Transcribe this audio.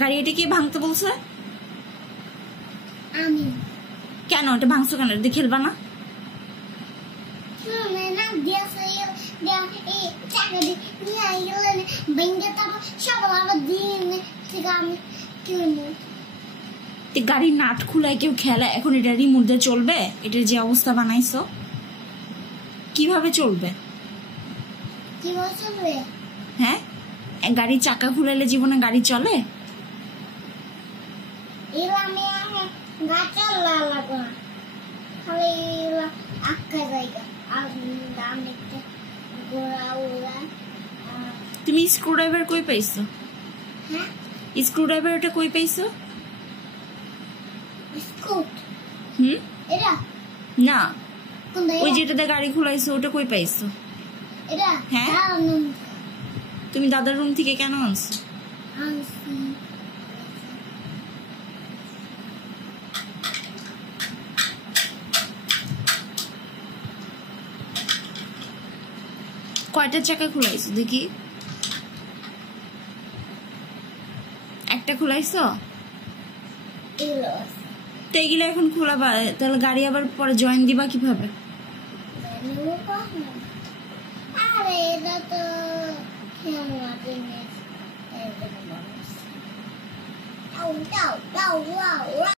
গাড়ি এটা কে ভাঙতে বলছে? আমি। কেন এটা ভাঙছো কেন? এটা খেলবা না? গাড়ির নাট খুলায় কেউ খেলা? এখন এটা রিমোট দিয়ে চলবে? এটার যে অবস্থা বানাইছো কিভাবে চলবে? হ্যাঁ, গাড়ির চাকা খুলাইলে জীবনে গাড়ি চলে? তুমি স্ক্রুড্রাইভার কই পাইছো? স্ক্রুড্রাইভারটা কই পাইছো? না, ওই যেটাতে গাড়ি খুলাইছো ওটা কই পাইছো? হ্যাঁ, তুমি দাদার রুম থেকে কেন আনছো? কয়টা চাকা খুলাইছো দেখি? একটা খুলাইছো? তো এগুলো এখন খোলাবা, তাহলে গাড়ি আবার পরে জয়েন দিবা কিভাবে? আরে এটা তো খেলনা জিনিস।